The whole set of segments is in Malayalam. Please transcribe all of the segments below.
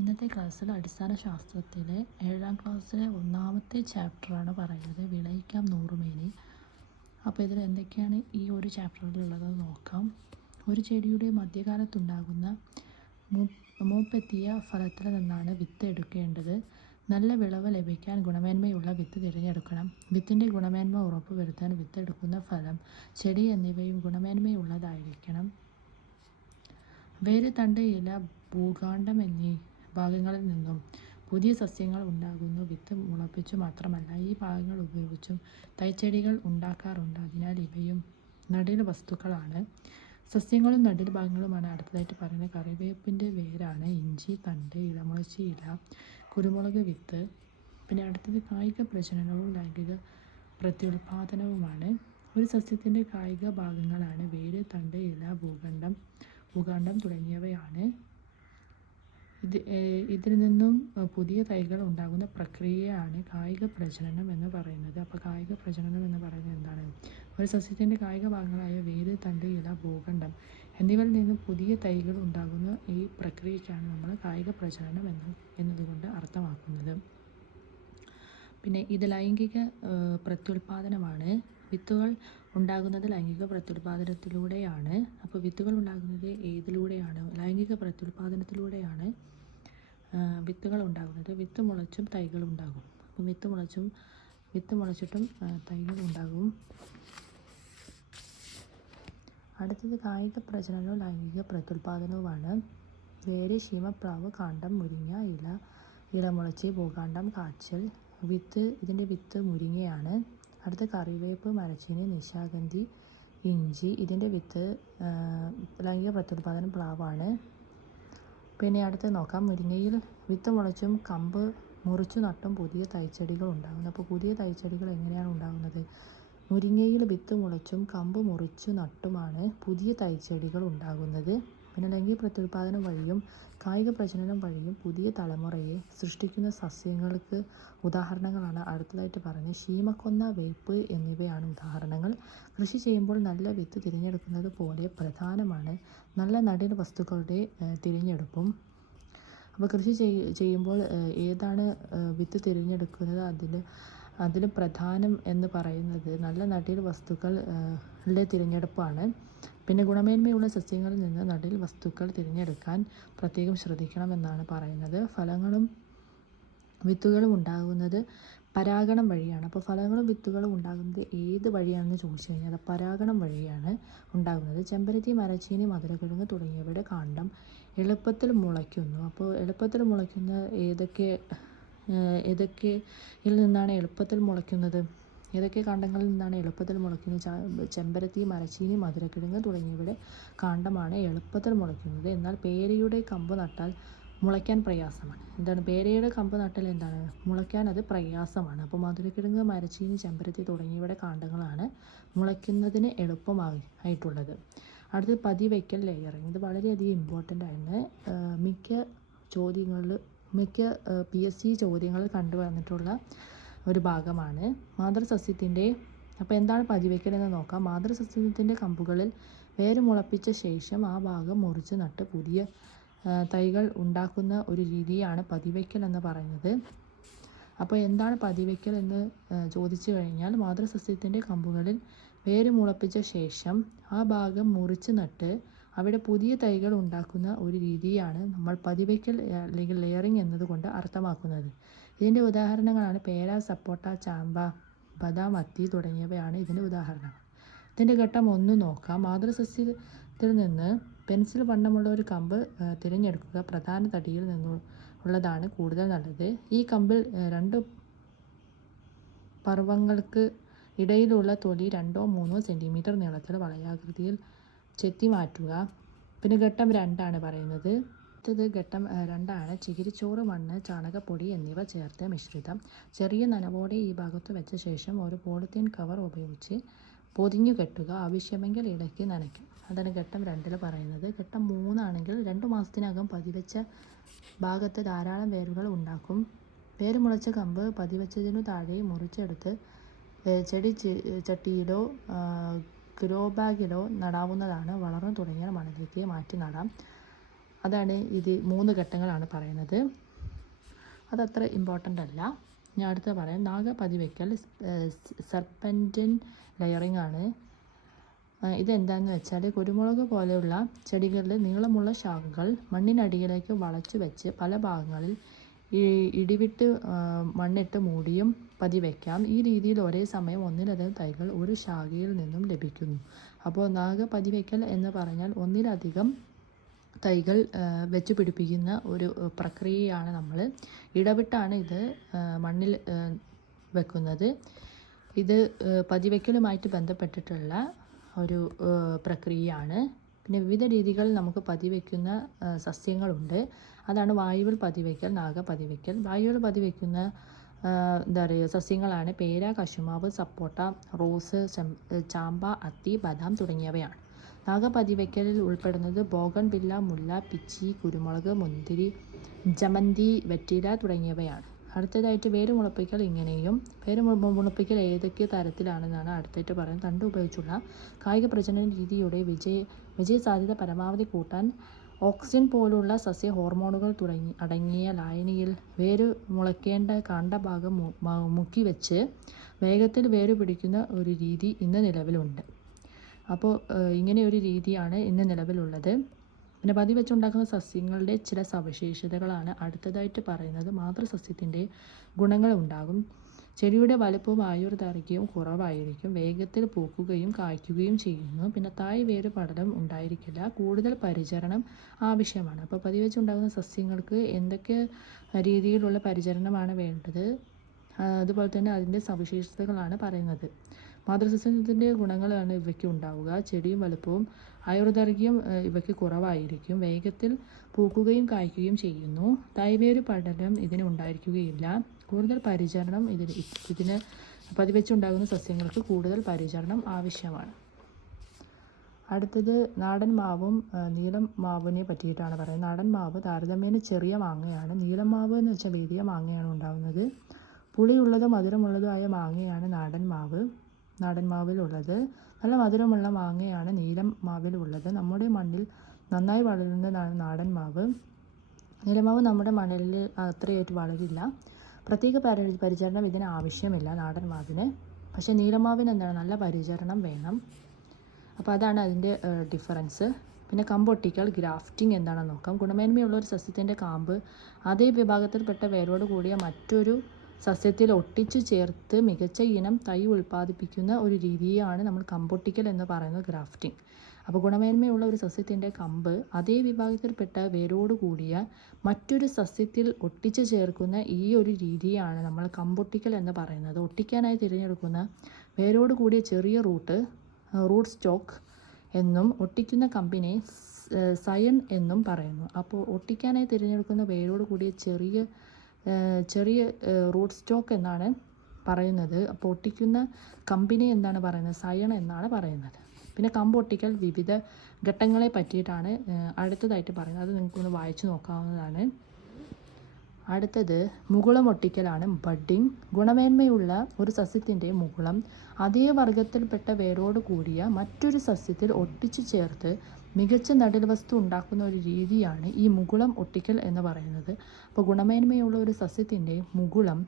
ഇന്നത്തെ ക്ലാസ്സിൽ അടിസ്ഥാന ശാസ്ത്രത്തിലെ 7ാം ക്ലാസ്സിലെ ഒന്നാമത്തെ ചാപ്റ്ററാണ് പറയുന്നത്, വിളയിക്കാം നൂറുമേനി. അപ്പോൾ ഇതിൽ എന്തൊക്കെയാണ് ഈ ഒരു ചാപ്റ്ററിലുള്ളതെന്ന് നോക്കാം. ഒരു ചെടിയുടെ മധ്യകാലത്തുണ്ടാകുന്ന മൂപ്പെത്തിയ ഫലത്തിൽ നിന്നാണ് വിത്ത് എടുക്കേണ്ടത്. നല്ല വിളവ് ലഭിക്കാൻ ഗുണമേന്മയുള്ള വിത്ത് തിരഞ്ഞെടുക്കണം. വിത്തിൻ്റെ ഗുണമേന്മ ഉറപ്പുവരുത്താൻ വിത്തെടുക്കുന്ന ഫലം, ചെടി എന്നിവയും ഗുണമേന്മയുള്ളതായിരിക്കണം. വേര്, തണ്ട്, ഇല, ഭൂകാണ്ഡം എന്നീ ഭാഗങ്ങളിൽ നിന്നും പുതിയ സസ്യങ്ങൾ ഉണ്ടാകുന്നു. വിത്ത് മുളപ്പിച്ചു മാത്രമല്ല, ഈ ഭാഗങ്ങൾ ഉപയോഗിച്ചും തൈച്ചെടികൾ ഉണ്ടാക്കാറുണ്ട്. അതിനാൽ ഇവയും നടീൽ വസ്തുക്കളാണ്. സസ്യങ്ങളും നടീൽ ഭാഗങ്ങളുമാണ് അടുത്തതായിട്ട് പറയുന്നത്. കറിവേപ്പിൻ്റെ വേരാണ്. ഇഞ്ചി തണ്ട്, ഇളമുളച്ചി ഇല, കുരുമുളക് വിത്ത്. പിന്നെ അടുത്തത് കായിക പ്രജനനവും ലൈംഗിക പ്രത്യുൽപാദനവുമാണ്. ഒരു സസ്യത്തിൻ്റെ കായിക ഭാഗങ്ങളാണ് വേര്, തണ്ട്, ഇല, ഭൂകാണ്ഡം തുടങ്ങിയവയാണ്. ഇതിൽ നിന്നും പുതിയ തൈകൾ ഉണ്ടാകുന്ന പ്രക്രിയയാണ് കായിക പ്രജനനം എന്ന് പറയുന്നത്. അപ്പോൾ കായിക പ്രജനനം എന്ന് പറയുന്നത് എന്താണ്? ഒരു സസ്യത്തിൻ്റെ കായിക ഭാഗങ്ങളായ വേര്, തണ്ട്, ഇല, ഭൂഖണ്ഡം എന്നിവയിൽ നിന്നും പുതിയ തൈകൾ ഉണ്ടാകുന്ന ഈ പ്രക്രിയയ്ക്കാണ് നമ്മൾ കായിക പ്രജനനം എന്നതുകൊണ്ട് അർത്ഥമാക്കുന്നത്. പിന്നെ ഇത് ലൈംഗിക പ്രത്യുൽപാദനമാണ്. വിത്തുകൾ ഉണ്ടാകുന്നത് ലൈംഗിക പ്രത്യുൽപാദനത്തിലൂടെയാണ്. അപ്പോൾ വിത്തുകൾ ഉണ്ടാകുന്നത് ഏതിലൂടെയാണ്? ലൈംഗിക പ്രത്യുൽപാദനത്തിലൂടെയാണ് വിത്തുകൾ ഉണ്ടാകുന്നത്. വിത്ത് മുളച്ചും തൈകൾ ഉണ്ടാകും. അപ്പോൾ വിത്ത് മുളച്ചിട്ടും തൈകൾ ഉണ്ടാകും. അടുത്തത് കായിക പ്രജനനവും ലൈംഗിക പ്രത്യുൽപാദനവുമാണ്. വേര്, ശീമപ്ലാവ്, കാണ്ഡം, മുരിങ്ങ, ഇലമുളച്ചി, ഭൂകാണ്ഡം, കാച്ചിൽ. ഇതിൻ്റെ വിത്ത് മുരിങ്ങയാണ്. അടുത്ത കറിവേപ്പ്, മരച്ചീനി, നിശാഗന്ധി, ഇഞ്ചി. ഇതിൻ്റെ വിത്ത് ലൈംഗിക പ്രത്യുൽപാദനം പ്ലാവാണ്. പിന്നെ അടുത്ത് നോക്കാം. മുരിങ്ങയിൽ വിത്ത് മുളച്ചും കമ്പ് മുറിച്ചു നട്ടും പുതിയ തൈച്ചെടികൾ ഉണ്ടാകുന്നു. അപ്പോൾ പുതിയ തൈച്ചെടികൾ എങ്ങനെയാണ് ഉണ്ടാകുന്നത്? മുരിങ്ങയിൽ വിത്ത് മുളച്ചും കമ്പ് മുറിച്ചു നട്ടുമാണ് പുതിയ തൈച്ചെടികൾ ഉണ്ടാകുന്നത്. പിന്നെ ലൈംഗിക പ്രത്യുൽപാദനം വഴിയും കായിക പ്രജനനം വഴിയും പുതിയ തലമുറയെ സൃഷ്ടിക്കുന്ന സസ്യങ്ങൾക്ക് ഉദാഹരണങ്ങളാണ് അടുത്തതായിട്ട് പറയുന്നത്. ശീമക്കൊന്ന, വേപ്പ് എന്നിവയാണ് ഉദാഹരണങ്ങൾ. കൃഷി ചെയ്യുമ്പോൾ നല്ല വിത്ത് തിരഞ്ഞെടുക്കുന്നത് പോലെ പ്രധാനമാണ് നല്ല നടീൽ വസ്തുക്കളുടെ തിരഞ്ഞെടുപ്പും. അപ്പോൾ കൃഷി ചെയ്യുമ്പോൾ ഏതാണ് വിത്ത് തിരഞ്ഞെടുക്കുന്നത്? അതിൽ പ്രധാനം എന്ന് പറയുന്നത് നല്ല നടീൽ വസ്തുക്കളുടെ തിരഞ്ഞെടുപ്പാണ്. പിന്നെ ഗുണമേന്മയുള്ള സസ്യങ്ങളിൽ നിന്ന് നടീൽ വസ്തുക്കൾ തിരഞ്ഞെടുക്കാൻ പ്രത്യേകം ശ്രദ്ധിക്കണമെന്നാണ് പറയുന്നത്. ഫലങ്ങളും വിത്തുകളും ഉണ്ടാകുന്നത് പരാഗണം വഴിയാണ്. അപ്പോൾ ഫലങ്ങളും വിത്തുകളും ഉണ്ടാകുന്നത് ഏത് വഴിയാണെന്ന് ചോദിച്ചു കഴിഞ്ഞാൽ പരാഗണം വഴിയാണ് ഉണ്ടാകുന്നത്. ചെമ്പരത്തി, മരച്ചീനി, മധുരക്കിഴങ്ങ് തുടങ്ങിയവയുടെ കാണ്ഡം എളുപ്പത്തിൽ മുളയ്ക്കുന്നു. അപ്പോൾ എളുപ്പത്തിൽ മുളയ്ക്കുന്ന ഏതൊക്കെയിൽ നിന്നാണ് എളുപ്പത്തിൽ മുളയ്ക്കുന്നത്? ഏതൊക്കെ കാണ്ഡങ്ങളിൽ നിന്നാണ് എളുപ്പത്തിൽ മുളയ്ക്കുന്നത്? ചെമ്പരത്തി, മരച്ചീനി, മധുരക്കിഴങ്ങ് തുടങ്ങിയവയുടെ കാണ്ഡമാണ് എളുപ്പത്തിൽ മുളയ്ക്കുന്നത്. എന്നാൽ പേരയുടെ കമ്പ് നട്ടാൽ മുളയ്ക്കാൻ പ്രയാസമാണ്. എന്താണ് പേരയുടെ കമ്പ് നട്ടാൽ? എന്താണ് മുളയ്ക്കാൻ അത് പ്രയാസമാണ്. അപ്പോൾ മധുരക്കിഴങ്ങ്, മരച്ചീനി, ചെമ്പരത്തി തുടങ്ങിയവയുടെ കാണ്ഡങ്ങളാണ് മുളയ്ക്കുന്നതിന് എളുപ്പമായിട്ടുള്ളത്. അടുത്ത് പതിവയ്ക്കൽ ലെയറിങ്. ഇത് വളരെയധികം ഇമ്പോർട്ടൻ്റ് ആണ്. മിക്ക PSC ചോദ്യങ്ങളിൽ കണ്ടുവന്നിട്ടുള്ള ഒരു ഭാഗമാണ്. മാതൃസസ്യത്തിൻ്റെ അപ്പോൾ എന്താണ് പതിവയ്ക്കൽ എന്ന് നോക്കാം. മാതൃസസ്യത്തിൻ്റെ കമ്പുകളിൽ വേര് മുളപ്പിച്ച ശേഷം ആ ഭാഗം മുറിച്ച് നട്ട് പുതിയ തൈകൾ ഉണ്ടാക്കുന്ന ഒരു രീതിയാണ് പതിവയ്ക്കൽ എന്ന് പറയുന്നത്. അപ്പോൾ എന്താണ് പതിവയ്ക്കൽ എന്ന് ചോദിച്ചു കഴിഞ്ഞാൽ മാതൃസസ്യത്തിൻ്റെ കമ്പുകളിൽ വേര് മുളപ്പിച്ച ശേഷം ആ ഭാഗം മുറിച്ച് നട്ട് അവിടെ പുതിയ തൈകൾ ഉണ്ടാക്കുന്ന ഒരു രീതിയാണ് നമ്മൾ പതിവയ്ക്കൽ അല്ലെങ്കിൽ ലെയറിങ് എന്നതുകൊണ്ട് അർത്ഥമാക്കുന്നത്. ഇതിൻ്റെ ഉദാഹരണങ്ങളാണ് പേര, സപ്പോട്ട, ചാമ്പ, ബദാം, അത്തി തുടങ്ങിയവയാണ് ഇതിൻ്റെ ഉദാഹരണങ്ങൾ. ഇതിൻ്റെ ഘട്ടം 1 നോക്കാം. മാതൃസസ്യത്തിൽ നിന്ന് പെൻസിൽ വണ്ണമുള്ള ഒരു കമ്പ് തിരഞ്ഞെടുക്കുക. പ്രധാന തടിയിൽ നിന്നുള്ളതാണ് കൂടുതൽ നല്ലത്. ഈ കമ്പിൽ 2 പർവ്വങ്ങൾക്ക് ഇടയിലുള്ള തൊലി 2-3 സെൻറ്റിമീറ്റർ നീളത്തിൽ വളയാകൃതിയിൽ ചെത്തി മാറ്റുക. പിന്നെ ഘട്ടം 2 ആണ് പറയുന്നത്. അടുത്തത് ഘട്ടം 2 ആണ്. ചകിരിച്ചോറ്, മണ്ണ്, ചാണകപ്പൊടി എന്നിവ ചേർത്ത് മിശ്രിതം ചെറിയ നനവോടെ ഈ ഭാഗത്ത് വെച്ച ശേഷം ഒരു പോളിത്തീൻ കവർ ഉപയോഗിച്ച് പൊതിഞ്ഞു കെട്ടുക. ആവശ്യമെങ്കിൽ ഇടയ്ക്ക് നനയ്ക്കും. അതാണ് ഘട്ടം 2 പറയുന്നത്. ഘട്ടം 3 ആണെങ്കിൽ 2 മാസത്തിനകം പതിവെച്ച ഭാഗത്ത് ധാരാളം വേരുകൾ ഉണ്ടാക്കും. വേര് മുളച്ച കമ്പ് പതിവെച്ചതിനു താഴെ മുറിച്ചെടുത്ത് ചെടി ചട്ടിയിലോ ഗ്രോ ബാഗിലോ നടാവുന്നതാണ്. വളർന്നു തുടങ്ങിയാൽ മണ്ണിലേക്ക് മാറ്റി നടാം. അതാണ് ഇത് 3 ഘട്ടങ്ങളാണ് പറയുന്നത്. അതത്ര ഇമ്പോർട്ടൻ്റ് അല്ല. ഞാൻ അടുത്ത പറയാം. നാഗപതിവയ്ക്കൽ സർപ്പൻറ്റൻ ലെയറിംഗ് ആണ്. ഇതെന്താണെന്ന് വെച്ചാൽ കുരുമുളക് പോലെയുള്ള ചെടികളിൽ നീളമുള്ള ശാഖകൾ മണ്ണിനടിയിലേക്ക് വളച്ചു വെച്ച് പല ഭാഗങ്ങളിൽ ഇടിവിട്ട് മണ്ണിട്ട് മൂടിയും പതിവയ്ക്കാം. ഈ രീതിയിൽ ഒരേ സമയം ഒന്നിലധികം തൈകൾ ഒരു ശാഖയിൽ നിന്നും ലഭിക്കുന്നു. അപ്പോൾ നാഗപതിവയ്ക്കൽ എന്ന് പറഞ്ഞാൽ ഒന്നിലധികം തൈകൾ വെച്ച് പിടിപ്പിക്കുന്ന ഒരു പ്രക്രിയയാണ്. നമ്മൾ ഇടവിട്ടാണ് ഇത് മണ്ണിൽ വെക്കുന്നത്. ഇത് പതിവയ്ക്കലുമായിട്ട് ബന്ധപ്പെട്ടിട്ടുള്ള ഒരു പ്രക്രിയയാണ്. പിന്നെ വിവിധ രീതികളിൽ നമുക്ക് പതിവയ്ക്കുന്ന സസ്യങ്ങളുണ്ട്. അതാണ് വായുവിൽ പതിവയ്ക്കൽ, നാഗപതിവയ്ക്കൽ. വായുവിൽ പതിവയ്ക്കുന്ന എന്താ പറയുക സസ്യങ്ങളാണ് പേര, കശുമാവ്, സപ്പോട്ട, റോസ്, ചാമ്പ, അത്തി, ബദാം തുടങ്ങിയവയാണ്. നാഗപതിവയ്ക്കലിൽ ഉൾപ്പെടുന്നത് ബോഗൺവില്ല, മുല്ല, പിച്ചി, കുരുമുളക്, മുന്തിരി, ജമന്തി, വെറ്റില തുടങ്ങിയവയാണ്. അടുത്തതായിട്ട് വേര് മുളപ്പിക്കൽ. ഇങ്ങനെയും വേര് മുളപ്പിക്കൽ ഏതൊക്കെ തരത്തിലാണെന്നാണ് അടുത്തായിട്ട് പറയുന്നത്. തണ്ട് ഉപയോഗിച്ചുള്ള കായിക പ്രജനന രീതിയുടെ വിജയ സാധ്യത പരമാവധി കൂട്ടാൻ ഓക്സിൻ പോലുള്ള സസ്യ ഹോർമോണുകൾ അടങ്ങിയ ലായനിയിൽ വേര് മുളയ്ക്കേണ്ട കാണ്ഡഭാഗം മുക്കിവെച്ച് വേഗത്തിൽ വേര് പിടിക്കുന്ന ഒരു രീതി ഇന്ന് നിലവിലുണ്ട്. അപ്പോൾ ഇങ്ങനെ ഒരു രീതിയാണ് ഇന്ന് നിലവിലുള്ളത്. പിന്നെ പതിവെച്ചുണ്ടാക്കുന്ന സസ്യങ്ങളുടെ ചില സവിശേഷതകളാണ് അടുത്തതായിട്ട് പറയുന്നത്. മാതൃസസ്യത്തിൻ്റെ ഗുണങ്ങൾ ഉണ്ടാകും. ചെടിയുടെ വലുപ്പവും ആയുർദൈർഘ്യവും കുറവായിരിക്കും. വേഗത്തിൽ പൂക്കുകയും കായ്ക്കുകയും ചെയ്യുന്നു. പിന്നെ തായ് വേര് പടലം ഉണ്ടായിരിക്കില്ല. കൂടുതൽ പരിചരണം ആവശ്യമാണ്. അപ്പോൾ പതിവെച്ചുണ്ടാകുന്ന സസ്യങ്ങൾക്ക് എന്തൊക്കെ രീതിയിലുള്ള പരിചരണമാണ് വേണ്ടത്, അതുപോലെ തന്നെ അതിൻ്റെ സവിശേഷതകളാണ് പറയുന്നത്. മാതൃസസ്യത്തിൻ്റെ ഗുണങ്ങളാണ് ഇവയ്ക്ക് ഉണ്ടാവുക. ചെടിയും വലുപ്പവും ആയുർദൈർഘ്യം ഇവയ്ക്ക് കുറവായിരിക്കും. വേഗത്തിൽ പൂക്കുകയും കായ്ക്കുകയും ചെയ്യുന്നു. തൈവേര് പടലം ഇതിന് ഉണ്ടായിരിക്കുകയില്ല. കൂടുതൽ പരിചരണം ഇതിന് പതിവെച്ചുണ്ടാകുന്ന സസ്യങ്ങൾക്ക് കൂടുതൽ പരിചരണം ആവശ്യമാണ്. അടുത്തത് നാടൻ മാവും നീലം മാവിനെ പറ്റിയിട്ടാണ് പറയുന്നത്. നാടൻ മാവ് താരതമ്യേന ചെറിയ മാങ്ങയാണ്. നീലം മാവ് എന്ന് വെച്ചാൽ വലിയ മാങ്ങയാണ് ഉണ്ടാകുന്നത്. പുളിയുള്ളതും മധുരമുള്ളതുമായ മാങ്ങയാണ് നാടൻ മാവിലുള്ളത്. നല്ല മധുരമുള്ള മാങ്ങയാണ് നീലം മാവിലുള്ളത്. നമ്മുടെ മണ്ണിൽ നന്നായി വളരുന്നതാണ് നാടൻ മാവ്. നീലമാവ് നമ്മുടെ മണ്ണിൽ അത്രയായിട്ട് വളരില്ല. പ്രത്യേക പരിചരണം ഇതിന് ആവശ്യമില്ല നാടൻ മാവിന്. പക്ഷേ നീലമാവിന് എന്താണ് നല്ല പരിചരണം വേണം. അപ്പോൾ അതാണ് അതിൻ്റെ ഡിഫറൻസ്. പിന്നെ കമ്പൊട്ടിക്കൽ, ഗ്രാഫ്റ്റിംഗ് എന്താണെന്ന് നോക്കാം. ഗുണമേന്മയുള്ള ഒരു സസ്യത്തിൻ്റെ കാമ്പ് അതേ വിഭാഗത്തിൽപ്പെട്ട വേരോട് കൂടിയ മറ്റൊരു സസ്യത്തിൽ ഒട്ടിച്ചു ചേർത്ത് മികച്ച ഇനം തൈ ഉൽപ്പാദിപ്പിക്കുന്ന ഒരു രീതിയാണ് നമ്മൾ കമ്പൊട്ടിക്കൽ എന്ന് പറയുന്നത്, ഗ്രാഫ്റ്റിംഗ്. അപ്പോൾ ഗുണമേന്മയുള്ള ഒരു സസ്യത്തിൻ്റെ കമ്പ് അതേ വിഭാഗത്തിൽപ്പെട്ട വേരോട് കൂടിയ മറ്റൊരു സസ്യത്തിൽ ഒട്ടിച്ചു ചേർക്കുന്ന ഈ ഒരു രീതിയാണ് നമ്മൾ കമ്പൊട്ടിക്കൽ എന്ന് പറയുന്നത്. ഒട്ടിക്കാനായി തിരഞ്ഞെടുക്കുന്ന വേരോട് കൂടിയ ചെറിയ റൂട്ട് സ്റ്റോക്ക് എന്നും ഒട്ടിക്കുന്ന കമ്പിനെ സയൻ എന്നും പറയുന്നു. അപ്പോൾ ഒട്ടിക്കാനായി തിരഞ്ഞെടുക്കുന്ന വേരോട് കൂടിയ ചെറിയ റൂട്ട് സ്റ്റോക്ക് എന്നാണ് പറയുന്നത്. അപ്പോൾ ഒട്ടിക്കുന്ന കമ്പിനെ എന്താണ് പറയുന്നത്, സയൺ എന്നാണ് പറയുന്നത്. പിന്നെ കമ്പ് ഒട്ടിക്കൽ വിവിധ ഘട്ടങ്ങളെ പറ്റിയിട്ടാണ് അടുത്തതായിട്ട് പറയുന്നത്. അത് നിങ്ങൾക്കൊന്ന് വായിച്ചു നോക്കാവുന്നതാണ്. അടുത്തത് മുകുളം ഒട്ടിക്കലാണ്, ബഡ്ഡിംഗ്. ഗുണമേന്മയുള്ള ഒരു സസ്യത്തിൻ്റെ മുകുളം അതേ വർഗത്തിൽപ്പെട്ട വേരോട് കൂടിയ മറ്റൊരു സസ്യത്തിൽ ഒട്ടിച്ചു ചേർത്ത് മികച്ച നടൽ വസ്തു ഉണ്ടാക്കുന്ന ഒരു രീതിയാണ് ഈ മുകുളം ഒട്ടിക്കൽ എന്ന് പറയുന്നത്. അപ്പോൾ ഗുണമേന്മയുള്ള ഒരു സസ്യത്തിൻ്റെ മുകുളം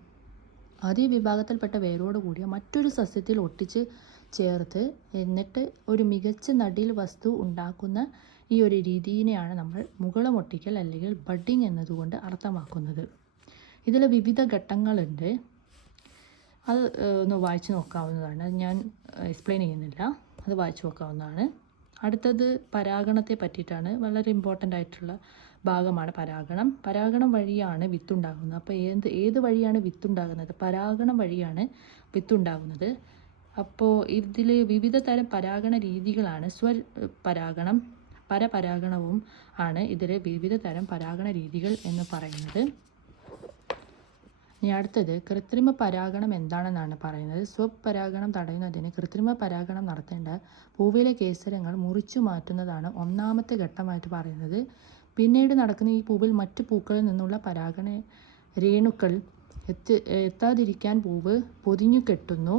അതേ വിഭാഗത്തിൽപ്പെട്ട വേരോട് കൂടിയ മറ്റൊരു സസ്യത്തിൽ ഒട്ടിച്ച് ചേർത്ത് എന്നിട്ട് ഒരു മികച്ച നടീൽ വസ്തു ഉണ്ടാക്കുന്ന ഈ ഒരു രീതിയെയാണ് നമ്മൾ മുകുളം ഒട്ടിക്കൽ അല്ലെങ്കിൽ ബഡ്ഡിംഗ് എന്നതുകൊണ്ട് അർത്ഥമാക്കുന്നത്. ഇതിൽ വിവിധ ഘട്ടങ്ങളുണ്ട്. അത് ഒന്ന് വായിച്ചു നോക്കാവുന്നതാണ്. ഞാൻ എക്സ്പ്ലെയിൻ ചെയ്യുന്നില്ല, അത് വായിച്ചു നോക്കാവുന്നതാണ്. അടുത്തത് പരാഗണത്തെ പറ്റിയിട്ടാണ്. വളരെ ഇമ്പോർട്ടൻ്റ് ആയിട്ടുള്ള ഭാഗമാണ് പരാഗണം. പരാഗണം വഴിയാണ് വിത്തുണ്ടാകുന്നത്. അപ്പോൾ ഏത് വഴിയാണ് വിത്തുണ്ടാകുന്നത്? പരാഗണം വഴിയാണ് വിത്തുണ്ടാകുന്നത്. അപ്പോൾ ഇതിൽ വിവിധ തരം പരാഗണ രീതികളാണ്. സ്വപരാഗണം, പരപരാഗണവും ആണ് ഇതിൽ വിവിധ തരം പരാഗണ രീതികൾ എന്ന് പറയുന്നത്. ഇനി അടുത്തത് കൃത്രിമ പരാഗണം എന്താണെന്നാണ് പറയുന്നത്. സ്വപരാഗണം തടയുന്നതിന് കൃത്രിമ പരാഗണം നടത്തേണ്ട പൂവിലെ കേസരങ്ങൾ മുറിച്ചു മാറ്റുന്നതാണ് ഒന്നാമത്തെ ഘട്ടമായിട്ട് പറയുന്നത്. പിന്നീട് നടക്കുന്ന ഈ പൂവിൽ മറ്റു പൂക്കളിൽ നിന്നുള്ള പരാഗണ രേണുക്കൾ എത്താതിരിക്കാൻ പൂവ് പൊതിഞ്ഞു കെട്ടുന്നു.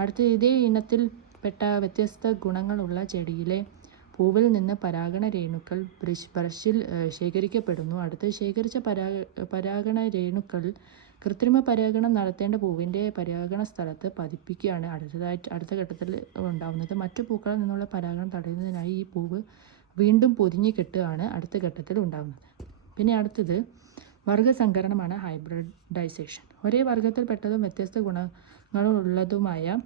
അടുത്ത ഇതേ ഇനത്തിൽ പെട്ട വ്യത്യസ്ത ഗുണങ്ങളുള്ള ചെടിയിലെ പൂവിൽ നിന്ന് പരാഗണ രേണുക്കൾ ബ്രഷിൽ ശേഖരിക്കപ്പെടുന്നു. അടുത്ത് ശേഖരിച്ച പരാഗണ രേണുക്കൾ കൃത്രിമ പരാഗണം നടത്തേണ്ട പൂവിൻ്റെ പരാഗണ സ്ഥലത്ത് പതിപ്പിക്കുകയാണ് അടുത്ത ഘട്ടത്തിൽ ഉണ്ടാകുന്നത്. മറ്റു പൂക്കളിൽ നിന്നുള്ള പരാഗണം തടയുന്നതിനായി ഈ പൂവ് വീണ്ടും പൊതിഞ്ഞ് കെട്ടുകയാണ് അടുത്ത ഘട്ടത്തിൽ ഉണ്ടാകുന്നത്. പിന്നെ അടുത്തത് വർഗ്ഗസങ്കരണമാണ് ഹൈബ്രിഡൈസേഷൻ. ഒരേ വർഗ്ഗത്തിൽപ്പെട്ടതും വ്യത്യസ്ത ഗുണങ്ങളുള്ളതുമായ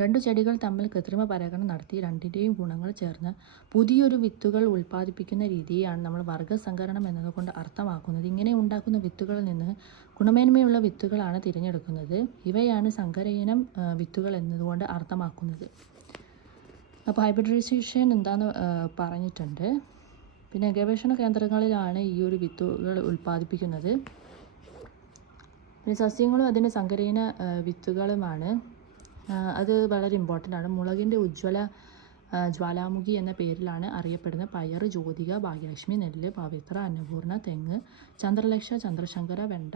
രണ്ടു ചെടികൾ തമ്മിൽ കൃത്രിമ പരാഗണം നടത്തി രണ്ടിൻ്റെയും ഗുണങ്ങൾ ചേർന്ന് പുതിയൊരു വിത്തുകൾ ഉൽപ്പാദിപ്പിക്കുന്ന രീതിയാണ് നമ്മൾ വർഗ്ഗസങ്കരണം എന്നതുകൊണ്ട് അർത്ഥമാക്കുന്നത്. ഇങ്ങനെ ഉണ്ടാക്കുന്ന വിത്തുകളിൽ നിന്ന് ഗുണമേന്മയുള്ള വിത്തുകളാണ് തിരഞ്ഞെടുക്കുന്നത്. ഇവയാണ് സങ്കരയിനം വിത്തുകൾ എന്നതുകൊണ്ട് അർത്ഥമാക്കുന്നത്. അപ്പോൾ ഹൈബ്രിഡൈസേഷൻ എന്താണെന്ന് പറഞ്ഞിട്ടുണ്ട്. പിന്നെ ഗവേഷണ കേന്ദ്രങ്ങളിലാണ് ഈ ഒരു വിത്തുകൾ ഉൽപ്പാദിപ്പിക്കുന്നത്. പിന്നെ സസ്യങ്ങളും അതിൻ്റെ സങ്കരയിന വിത്തുകളുമാണ്. അത് വളരെ ഇമ്പോർട്ടൻ്റ് ആണ്. മുളകിൻ്റെ ജ്വാലാമുഖി എന്ന പേരിലാണ് അറിയപ്പെടുന്ന പയർ, ജ്യോതിക, ഭാഗ്യലക്ഷ്മി, നെല്ല്, പവിത്ര, അന്നപൂർണ, തെങ്ങ്, ചന്ദ്രലക്ഷ, ചന്ദ്രശങ്കര, വെണ്ട,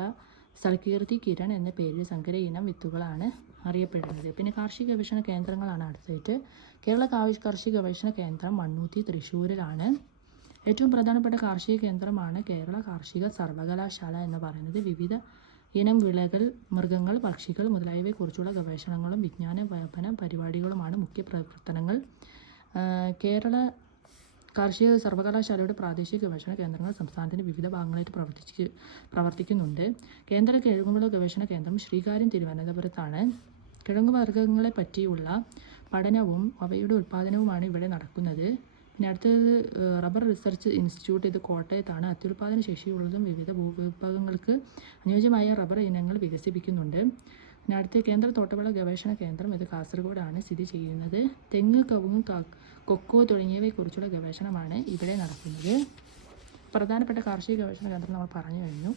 സൽകീർത്തി, കിരൺ എന്ന പേരിൽ സങ്കര ഇനം വിത്തുകളാണ് അറിയപ്പെടുന്നത്. പിന്നെ കാർഷിക ഗവേഷണ കേന്ദ്രങ്ങളാണ് അടുത്തായിട്ട്. കേരള കാർഷിക ഗവേഷണ കേന്ദ്രം മണ്ണൂത്തി തൃശ്ശൂരിലാണ്. ഏറ്റവും പ്രധാനപ്പെട്ട കാർഷിക കേന്ദ്രമാണ് കേരള കാർഷിക സർവകലാശാല എന്ന് പറയുന്നത്. വിവിധ ഇനം വിളകൾ, മൃഗങ്ങൾ, പക്ഷികൾ മുതലായവയെക്കുറിച്ചുള്ള ഗവേഷണങ്ങളും വിജ്ഞാന വ്യാപന പരിപാടികളുമാണ് മുഖ്യ പ്രവർത്തനങ്ങൾ. കേരള കാർഷിക സർവകലാശാലയുടെ പ്രാദേശിക ഗവേഷണ കേന്ദ്രങ്ങൾ സംസ്ഥാനത്തിൻ്റെ വിവിധ ഭാഗങ്ങളായിട്ട് പ്രവർത്തിക്കുന്നുണ്ട്. കേന്ദ്ര കിഴങ്ങുവിള ഗവേഷണ കേന്ദ്രം ശ്രീകാര്യം തിരുവനന്തപുരത്താണ്. കിഴങ്ങുവർഗ്ഗങ്ങളെ പറ്റിയുള്ള പഠനവും അവയുടെ ഉൽപ്പാദനവുമാണ് ഇവിടെ നടക്കുന്നത്. പിന്നെ അടുത്തത് റബ്ബർ റിസർച്ച് ഇൻസ്റ്റിറ്റ്യൂട്ട്, ഇത് കോട്ടയത്താണ്. അത്യുൽപാദന ശേഷിയുള്ളതും വിവിധ ഭൂവിഭാഗങ്ങൾക്ക് അനുയോജ്യമായ റബ്ബർ ഇനങ്ങൾ വികസിപ്പിക്കുന്നുണ്ട്. പിന്നെ അടുത്ത കേന്ദ്ര തോട്ടവിള ഗവേഷണ കേന്ദ്രം, ഇത് കാസർഗോഡാണ് സ്ഥിതി ചെയ്യുന്നത്. തെങ്ങ്, കവുങ്ങ്, കൊക്കോ തുടങ്ങിയവയെക്കുറിച്ചുള്ള ഗവേഷണമാണ് ഇവിടെ നടക്കുന്നത്. പ്രധാനപ്പെട്ട കാർഷിക ഗവേഷണ കേന്ദ്രം നമ്മൾ പറഞ്ഞു കഴിഞ്ഞു.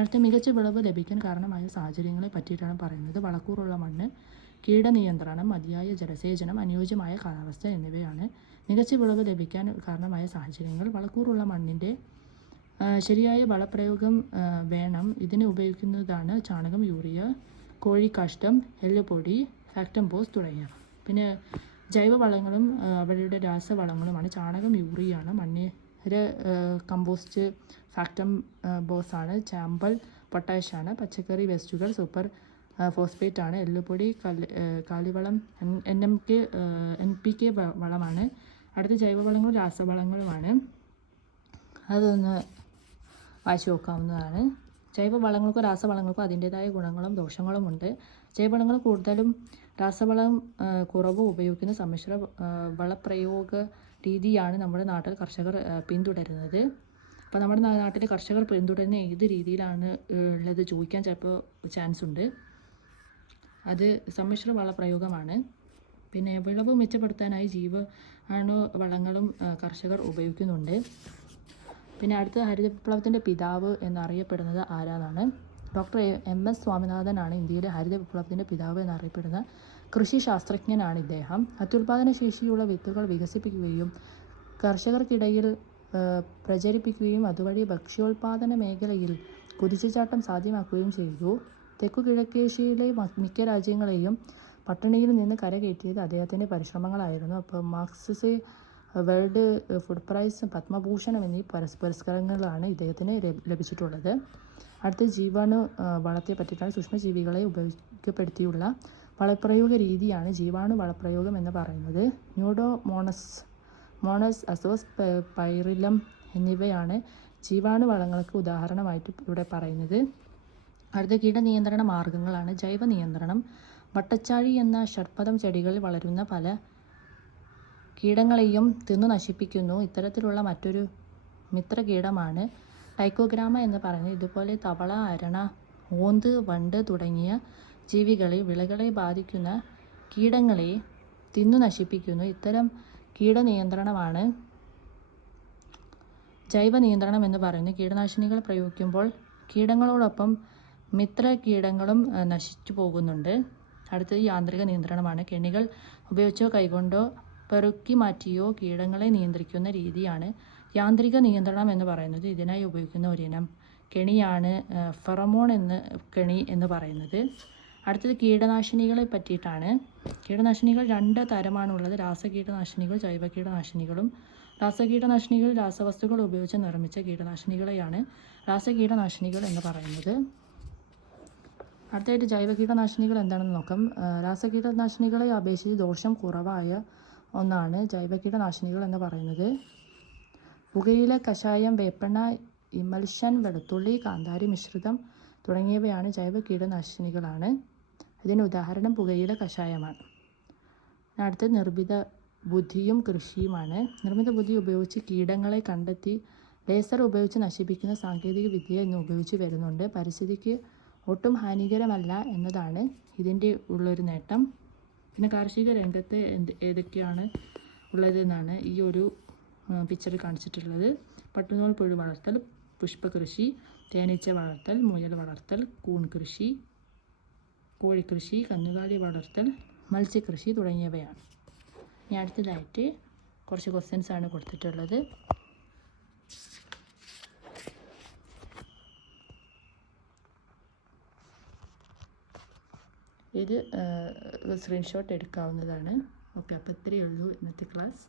അടുത്ത മികച്ച വിളവ് ലഭിക്കാൻ കാരണമായ സാഹചര്യങ്ങളെ പറ്റിയിട്ടാണ് പറയുന്നത്. വളക്കൂറുള്ള മണ്ണ്, കീടനിയന്ത്രണം, മതിയായ ജലസേചനം, അനുയോജ്യമായ കാലാവസ്ഥ എന്നിവയാണ് മികച്ച വിളവ് ലഭിക്കാൻ കാരണമായ സാഹചര്യങ്ങൾ. വളക്കൂറുള്ള മണ്ണിൻ്റെ ശരിയായ വളപ്രയോഗം വേണം. ഇതിന് ഉപയോഗിക്കുന്നതാണ് ചാണകം, യൂറിയ, കോഴിക്കാഷ്ടം, എല്ലുപൊടി, ഫാക്ടംഫോസ് തുടങ്ങിയവ. പിന്നെ ജൈവവളങ്ങളും അവരുടെ രാസവളങ്ങളുമാണ്. ചാണകം, യൂറിയാണ്. മണ്ണിര കമ്പോസ്റ്റ് ഫാക്ടംഫോസാണ്. ചാമ്പൽ പൊട്ടാഷാണ്. പച്ചക്കറി വേസ്റ്റുകൾ സൂപ്പർ ഫോസ്ഫേറ്റ് ആണ്. എല്ലുപൊടി കാലിവളം NPK വളമാണ്. അടുത്ത ജൈവവളങ്ങളും രാസവളങ്ങളുമാണ്. അതൊന്ന് വായിച്ചു നോക്കാവുന്നതാണ്. ജൈവവളങ്ങൾക്കും രാസവളങ്ങൾക്കും അതിൻ്റേതായ ഗുണങ്ങളും ദോഷങ്ങളുമുണ്ട്. ജൈവവളങ്ങൾ കൂടുതലും രാസവളം കുറവും ഉപയോഗിക്കുന്ന സമ്മിശ്ര വളപ്രയോഗ രീതിയാണ് നമ്മുടെ നാട്ടിൽ കർഷകർ പിന്തുടരുന്നത്. അപ്പോൾ നമ്മുടെ നാട്ടിലെ കർഷകർ പിന്തുടരുന്ന ഏത് രീതിയിലാണ് ഉള്ളത് ചോദിക്കാൻ ചിലപ്പോൾ ചാൻസ് ഉണ്ട്. അത് സമ്മിശ്ര വളപ്രയോഗമാണ്. പിന്നെ വിളവ് മെച്ചപ്പെടുത്താനായി വളങ്ങളും കർഷകർ ഉപയോഗിക്കുന്നുണ്ട്. പിന്നെ അടുത്ത ഹരിത വിപ്ലവത്തിൻ്റെ പിതാവ് എന്നറിയപ്പെടുന്നത് ആരാന്നാണ്? ഡോക്ടർ MS സ്വാമിനാഥനാണ് ഇന്ത്യയിലെ ഹരിത വിപ്ലവത്തിൻ്റെ പിതാവ് എന്നറിയപ്പെടുന്ന കൃഷി ശാസ്ത്രജ്ഞനാണ് ഇദ്ദേഹം. അത്യുൽപാദന ശേഷിയുള്ള വിത്തുകൾ വികസിപ്പിക്കുകയും കർഷകർക്കിടയിൽ പ്രചരിപ്പിക്കുകയും അതുവഴി ഭക്ഷ്യോൽപാദന മേഖലയിൽ കുതിച്ചുചാട്ടം സാധ്യമാക്കുകയും ചെയ്തു. തെക്കു കിഴക്കേഷ്യയിലെ മിക്ക രാജ്യങ്ങളെയും പട്ടിണിയിൽ നിന്ന് കരകയറ്റിയത് അദ്ദേഹത്തിൻ്റെ പരിശ്രമങ്ങളായിരുന്നു. അപ്പോൾ മാർക്സിസ് വേൾഡ് ഫുഡ് പ്രൈസ്, പത്മഭൂഷണം എന്നീ പുരസ്കാരങ്ങളാണ് ഇദ്ദേഹത്തിന് ലഭിച്ചിട്ടുള്ളത്. അടുത്ത ജീവാണു വളത്തെ പറ്റിയിട്ടാണ്. സൂക്ഷ്മജീവികളെ ഉപയോഗപ്പെടുത്തിയുള്ള വളപ്രയോഗ രീതിയാണ് ജീവാണു വളപ്രയോഗം എന്ന് പറയുന്നത്. മോണസ്, അസോസ്, പൈറിലം എന്നിവയാണ് ജീവാണു വളങ്ങൾക്ക് ഉദാഹരണമായിട്ട് ഇവിടെ പറയുന്നത്. അടുത്ത കീടനിയന്ത്രണ മാർഗങ്ങളാണ്. ജൈവ നിയന്ത്രണം. വട്ടച്ചാഴി എന്ന ഷഡ്പദം ചെടികളിൽ വളരുന്ന പല കീടങ്ങളെയും തിന്നു നശിപ്പിക്കുന്നു. ഇത്തരത്തിലുള്ള മറ്റൊരു മിത്രകീടമാണ് ടൈക്കോഗ്രാമ എന്ന് പറയുന്നത്. ഇതുപോലെ തവള, അരണ, ഓന്ത്, വണ്ട് തുടങ്ങിയ ജീവികളെ വിളകളെ ബാധിക്കുന്ന കീടങ്ങളെ തിന്നു നശിപ്പിക്കുന്നു. ഇത്തരം കീടനിയന്ത്രണമാണ് ജൈവ നിയന്ത്രണം എന്ന് പറയുന്നത്. കീടനാശിനികൾ പ്രയോഗിക്കുമ്പോൾ കീടങ്ങളോടൊപ്പം മിത്ര കീടങ്ങളും നശിച്ചു പോകുന്നുണ്ട്. അടുത്തത് യാന്ത്രിക നിയന്ത്രണമാണ്. കെണികൾ ഉപയോഗിച്ചോ കൈകൊണ്ടോ പെറുക്കി മാറ്റിയോ കീടങ്ങളെ നിയന്ത്രിക്കുന്ന രീതിയാണ് യാന്ത്രിക നിയന്ത്രണം എന്ന് പറയുന്നത്. ഇതിനായി ഉപയോഗിക്കുന്ന ഒരിനം കെണിയാണ് ഫെറമോൺ കെണി എന്ന് പറയുന്നത്. അടുത്തത് കീടനാശിനികളെ പറ്റിയിട്ടാണ്. കീടനാശിനികൾ 2 തരമാണുള്ളത്. രാസകീടനാശിനികൾ, ജൈവ കീടനാശിനികളും. രാസകീടനാശിനികൾ രാസവസ്തുക്കൾ ഉപയോഗിച്ച് നിർമ്മിച്ച കീടനാശിനികളെയാണ് രാസകീടനാശിനികൾ എന്ന് പറയുന്നത്. അടുത്തതായിട്ട് ജൈവ കീടനാശിനികൾ എന്താണെന്ന് നോക്കാം. രാസകീടനാശിനികളെ അപേക്ഷിച്ച് ദോഷം കുറവായ ഒന്നാണ് ജൈവ കീടനാശിനികൾ എന്ന് പറയുന്നത്. പുകയില കഷായം, വേപ്പെണ്ണ, ഇമൽഷൻ, വെളുത്തുള്ളി, കാന്താരി മിശ്രിതം തുടങ്ങിയവയാണ് ജൈവ കീടനാശിനികളാണ്. ഇതിന് ഉദാഹരണം പുകയില കഷായമാണ്. അടുത്തത് നിർമ്മിത ബുദ്ധിയും കൃഷിയുമാണ്. നിർമ്മിത ബുദ്ധി ഉപയോഗിച്ച് കീടങ്ങളെ കണ്ടെത്തി ലേസർ ഉപയോഗിച്ച് നശിപ്പിക്കുന്ന സാങ്കേതിക വിദ്യ ഇന്ന് ഉപയോഗിച്ച് വരുന്നുണ്ട്. പരിസ്ഥിതിക്ക് ഒട്ടും ഹാനികരമല്ല എന്നതാണ് ഇതിൻ്റെ ഉള്ളൊരു നേട്ടം. പിന്നെ കാർഷിക രംഗത്ത് ഏതൊക്കെയാണ് ഉള്ളതെന്നാണ് ഈ ഒരു പിക്ചറിൽ കാണിച്ചിട്ടുള്ളത്. പട്ടുനൂൽ പുഴു വളർത്തൽ, പുഷ്പകൃഷി, തേനീച്ച വളർത്തൽ, മുയൽ വളർത്തൽ, കൂൺ കൃഷി, കോഴിക്കൃഷി, കന്നുകാലി വളർത്തൽ, മത്സ്യകൃഷി തുടങ്ങിയവയാണ്. ഇനി അടുത്തതായിട്ട് കുറച്ച് ക്വസ്റ്റ്യൻസ് ആണ് കൊടുത്തിട്ടുള്ളത്. ഇത് സ്ക്രീൻഷോട്ട് എടുക്കാവുന്നതാണ്. ഓക്കെ, അപ്പോൾ ഇത്രയേ ഉള്ളൂ ഇന്നത്തെ ക്ലാസ്.